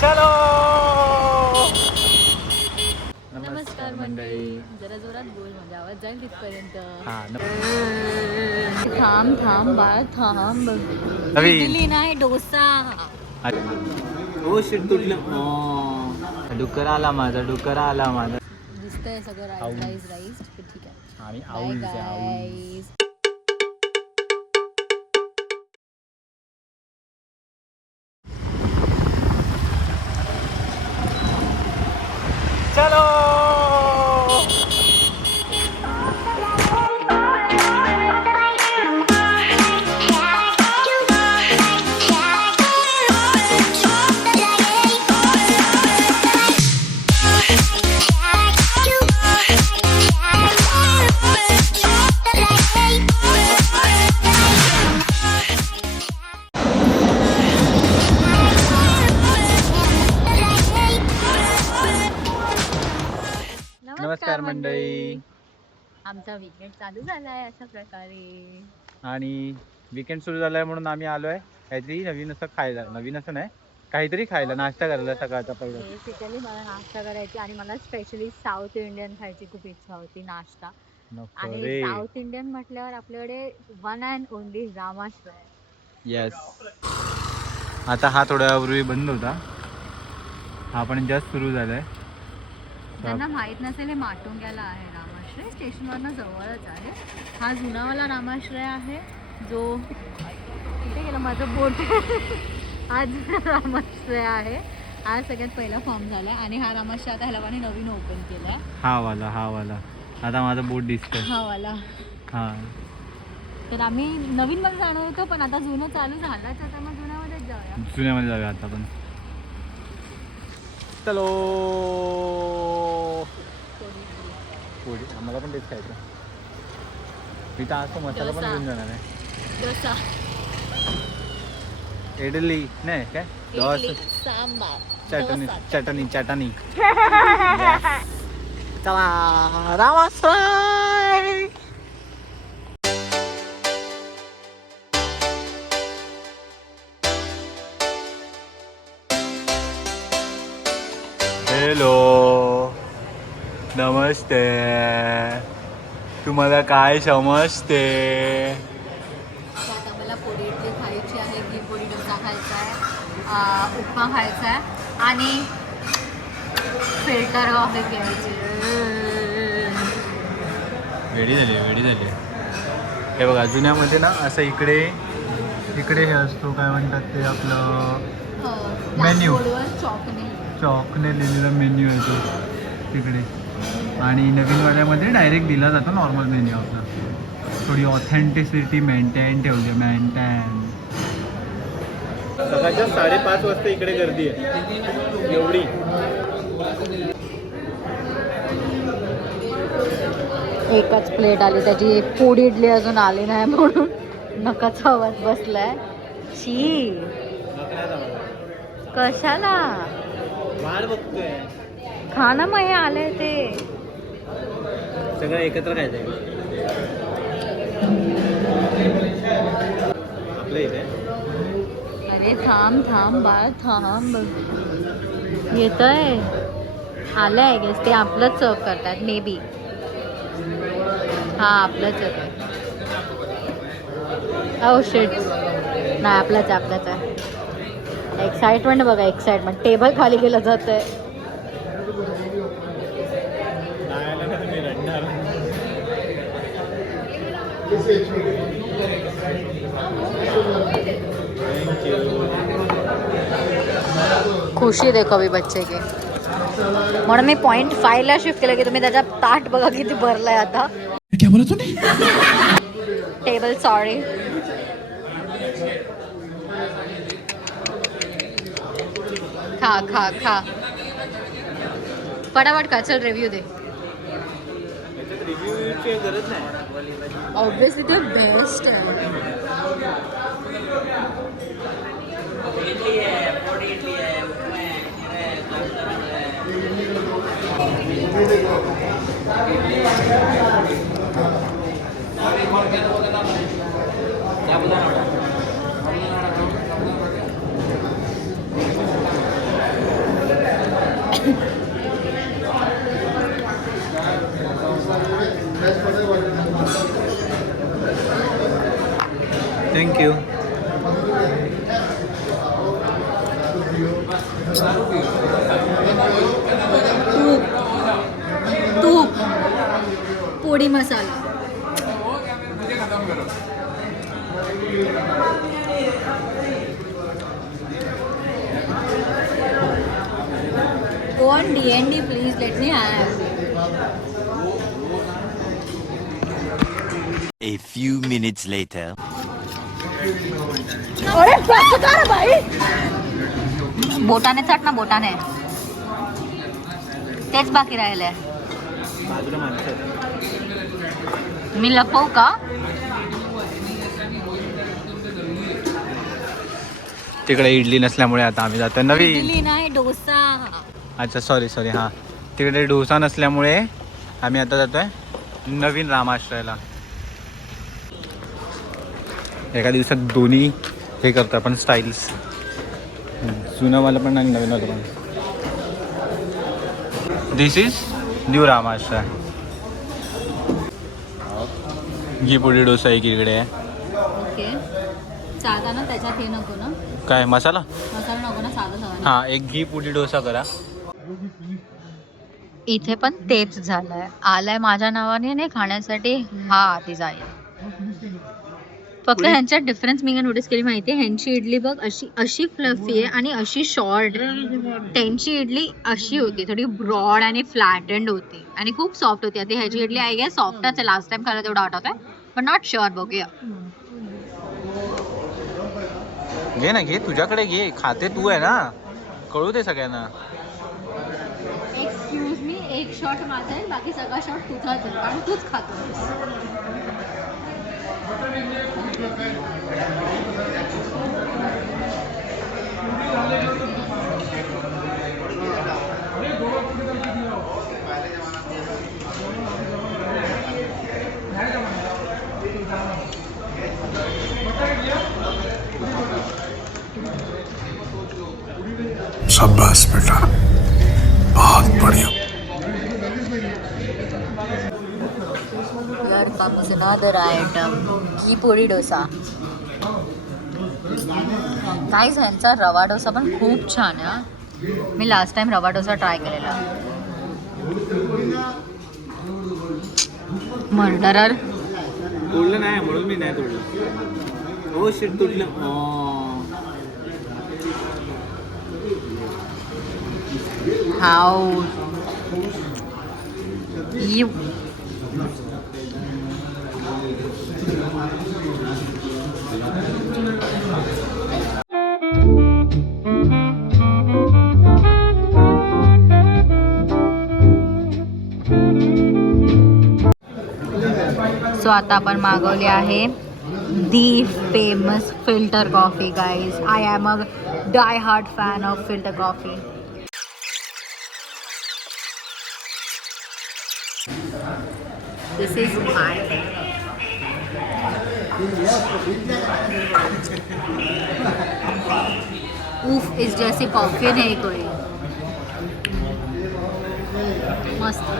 चलो. नमस्कार मंडळी. जरा जोरात बोल म्हणजे आवाज जाईल तिथपर्यंत. थांब थांब बाळ थांब. इडली नाही डोसा. हो शिट तुटलं. डुक्कर आला माझा दिसतंय सगळं राईस ठीक आहे. आणि बाय गाईज. चलो. नमस्कार मंडळी. आमचा वीकेंड चालू झालाय अशा प्रकारे. आणि वीकेंड सुरू झालाय म्हणून आम्ही आलोय काहीतरी नवीन असं खायला. नवीन असं नाही, काहीतरी खायला, नाश्ता करायला सकाळचा पहिला. बेसिकली मला नाश्ता करायची आणि मला स्पेशली साऊथ इंडियन खायची खूप इच्छा होती नाश्ता. आणि साऊथ इंडियन म्हटल्यावर आपल्याकडे one and only Ramashray. Yes. आता हा थोड्या वेळापूर्वी बंद होता, हा पण जस्ट सुरू झालाय. ज्यांना माहित नसेल हे माटुंग्याला आहे रामाश्रय. स्टेशनवरनं जवळच आहे. हा जुनावाला रामाश्रय आहे जो कुठे गेला माझं बोट. हा जुना रामाश्रय आहे. हा सगळ्यात पहिला फॉर्म झाला आणि हा रामाश्रय आता ह्याला नवीन ओपन केलाय. हा वाला आता माझं बोट दिसतंय. हा वाला. हा तर आम्ही नवीन मध्ये जाणार होतो पण आता जुनं चालू झालं तर मग जुन्यामध्येच जाऊया आता पण. चलो. पोळी आम्हाला पण तेच खायचं. मी तर आज मसाला पण घेऊन जाणार आहे. डोसा, इडली नाही काय, इडली, सांबार, चटणी. चला रामाश्रय. हॅलो नमस्ते. तुम्हाला काय समजते? आता मला पोळी इडली खायची आहे, घी पोळी डोसा खायचा आहे, उपमा खायचा आहे आणि फिल्टर कॉफी प्यायची. वेडी झाली. हे बघा जुन्यामध्ये ना असं इकडे हे असतो, काय म्हणतात ते आपलं मेन्यू. चॉकने लिहिलेला मेन्यू येतो तिकडे. आणि नवीन वाड्यामध्ये डायरेक्ट दिला जातो नॉर्मल मेन्यू आपला. थोडी ऑथेंटिसिटी मेंटेन ठेवली. सकाळच्या 5:30 वाजता इकडे गर्दी आहे एवढी. एकच प्लेट आली, त्याची पोळी इडली अजून आली नाही म्हणून नकाचा आवाज बसलाय. शी कशाला वाट बघतोय. खाना मग हे आलंय ते सगळं एकत्र खायचं आपल्या इथे. अरे थांब बाळ थांब. येतंय आलंय गेस. ते आपलंच सर्व करतात मे बी. हा आपलंच येतंय. ओ शिट नाही आपलंच आहे. एक्साइटमेंट बघा, एक्साइटमेंट. टेबल खाली गेलं जातंय. खुशी देखो अभी बच्चे के. म्हणून मी 0.5ला शिफ्ट केलं की तुम्ही त्याच्या ताट बघा किती भरलाय आता. क्या बोला तूने? Table sorry. खा फटाफट का. चल रिव्ह्यू दे. रिव्ह्यूची गरज नाही. ऑब्विसली ते बेस्ट आहे. थँक्यू. तूप पोळी मसाला. Go on D&D please, let me have. A few minutes later. अरे बस कर भाई. बोटाने चट ना, बोटाने. तेच बाकी राहिलंय. मी लपवू का? तिकडे इडली नसल्यामुळे आता आम्ही जातो नवीन. इडली नाही, डोसा. अच्छा सॉरी हां, तिकडे डोसा नसल्यामुळे आम्ही आता जातोय नवीन रामाश्रयाला. एका दिवसात दोन्ही हे करतो आपण स्टाईल्स, जुनावाला पण आणि नवीनवाला पण. दिस इज न्यू रामाश्रय. घी पोळी डोसा एकीकडे आहे. ओके, साधा ना, त्याच्यात हे नको ना, काय मसाला मसाला नको ना, साधा साधा. हां, एक घी पोळी डोसा करा. इथे पण तेच झालंय. आलाय माझ्या नावाने नाही खाण्यासाठी, हा आधी जाईल. फक्त ह्यांच्यात डिफरन्स मी नोटीस केली माहिती आहे. ह्यांची इडली बघ अशी फ्लफी आहे आणि अशी शॉर्ट. त्यांची इडली अशी होती, थोडी ब्रॉड आणि फ्लॅट एंड होती आणि खूप सॉफ्ट होती. आता ह्याची इडली आहे का सॉफ्टच आहे, लास्ट टाइम खायला तेवढं आठवत आहे, पण नॉट शुअर. बघूया. घे ना, घे, तुझ्याकडे घे, खाते तू आहे ना, कळू दे सगळ्यांना. एक्सक्यूज मी, एक शॉट माझा आहे, बाकी सगळा शॉट तुझाच आहे, कारण तूच खातो. शाबाश बेटा, बहुत बढ़िया. Here comes another item, घी पोळी डोसा. गाईज, ह्यांचा रवा डोसा पण खूप छान आहे. मी लास्ट टाइम रवा डोसा ट्राय केलेला. मर्डरर. तोडलं नाही म्हणून मी नाही तोडलं. हो शिट, तुटलं. How you. सो आता आपण मागवली आहे the famous filter coffee. Guys, I am a die hard fan of filter coffee. This is my उफ, इस जैसी कॉफी नहीं कोई. मस्त.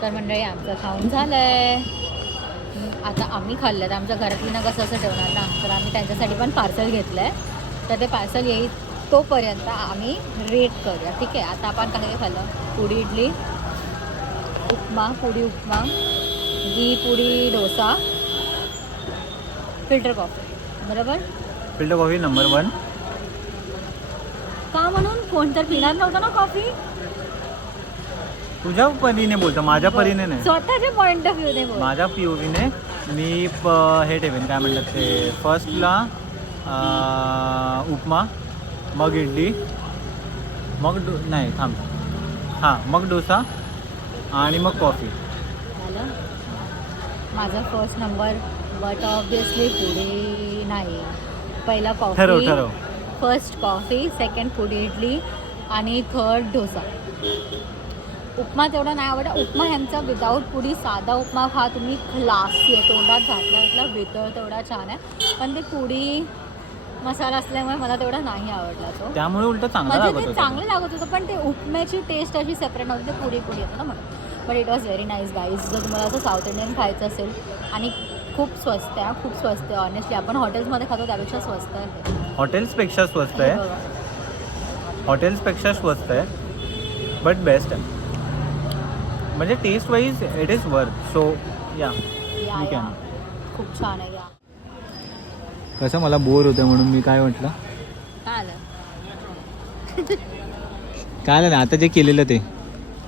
तर मंडळी, आमचं खाऊन झालंय. आता आम्ही खाल्लं तर आमच्या घरातली ना कसं असं ठेवणार ना, तर आम्ही त्यांच्यासाठी पण पार्सल घेतलं आहे. तर ते पार्सल येईल तोपर्यंत आम्ही रेट करूया, ठीक आहे. आता आपण काय खाल्लं? पुडी इडली, उपमा, पुडी उपमा, घी पुडी डोसा, फिल्टर कॉफी. बरोबर? Filter coffee number 1. का म्हणून? कोण तर पिणार नव्हतं ना कॉफी. तुझ्या परीने बोलतो, माझ्या परीने नाही. स्वतःच्या पॉईंट ऑफ व्ह्यूने बोल. माझ्या POVने मी हे ठेवेन, काय म्हणतात ते, फर्स्टला उपमा, मग इडली, मग नाही थांब, हां, मग डोसा आणि मग कॉफी. झालं माझा फर्स्ट नंबर, बट ऑब्विसली पुढे नाही. पहिला ठरव कॉफी, ठरव. फर्स्ट कॉफी, सेकंड पुडी इडली आणि थर्ड डोसा. उपमा तेवढा नाही आवडला. उपमा ह्यांचा विदाऊट पुडी साधा उपमा हा तुम्ही क्लासी आहे, तोंडात घातला वितळ तेवढा छान आहे. पण ते पुडी मसाला असल्यामुळे मला तेवढा नाही आवडला तो. त्यामुळे उलट चांगला म्हणजे लागत ते होता. चांगलं लागत होतं पण ते उपम्याची टेस्ट अशी सेपरेट नव्हती, ते पुरी पुरी होतं ना म्हणून. But it was very nice guys. जर तुम्हाला असं साऊथ इंडियन खायचं असेल आणि खूप स्वस्त आहे, खूप स्वस्त आहे ऑनेस्टली. आपण हॉटेल्समध्ये खातो त्यापेक्षा स्वस्त आहे. हॉटेल्सपेक्षा स्वस्त हे आहे, बघा. हॉटेल्सपेक्षा स्वस्त आहे, बट बेस्ट आहे. म्हणजे test wise it is worth. So या या मी या कॅन. खूप छान आहे या. कसं मला बोर होतं म्हणून मी काय म्हटलं, काय आलं काय आलं ना आता जे केलेलं ते.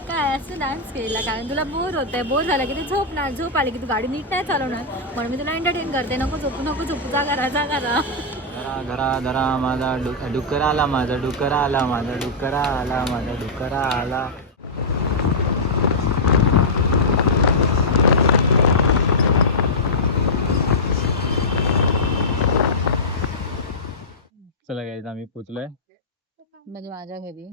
काय असं डान्स केला कारण तुला बोर होतंय, बोर झालं की ते झोपणार, झोप आली की तू गाडी नीट नाही चालवणार, म्हणून मी तुला एंटरटेन करते. नको झोपू नको झोपू, जा घरा जा घरा. धरा धरा धरा माझा डुकर आला, माझा डुकर आला, माझा डुकर आला, माझा डुकर आला. चला गाईज आम्ही पोचलोय. म्हणजे माझ्या घरी,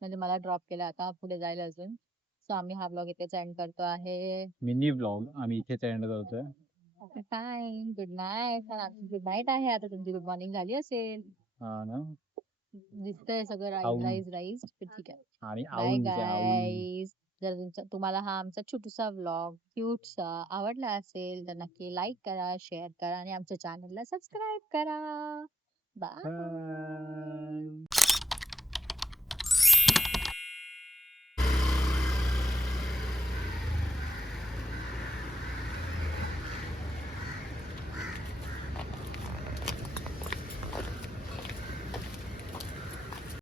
म्हणजे मला ड्रॉप केलं, आता पुढे जायला अजून. सो आम्ही हा ब्लॉग इथेच एंड करतो आहे. मिनी ब्लॉग आम्ही इथेच एंड करतोय. Fine, good night. Good night आहे आता, तुमची गुड मॉर्निंग झाली असेल. हा ना. दिसतंय सगळं आऊन. राईज ठीक आहे. आणि बाय आऊन जे आऊन. गाईज. जर तुम्हाला हा आमचा छोटूसा व्लॉग क्यूटसा आवडला असेल तर नक्की लाईक करा, शेअर करा आणि आमच्या चॅनलला सबस्क्राईब करा. बाय. Bye.